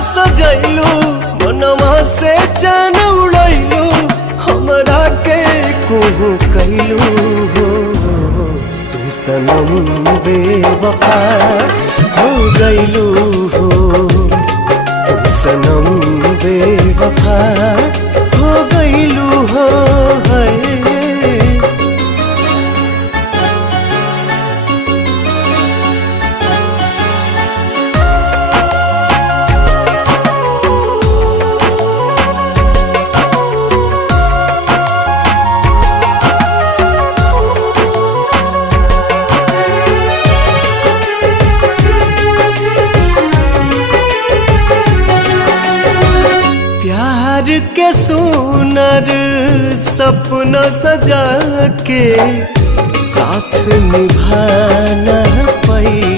सजैलू मनवा से चैन उड़ैलू हमरा के कोहू कैलू हो तू सनम बेवफा हो गैलू हो तू सनम बेवफा हो गैलू हो है। प्यार के सुनर सपना सजा के साथ निभाना पैलू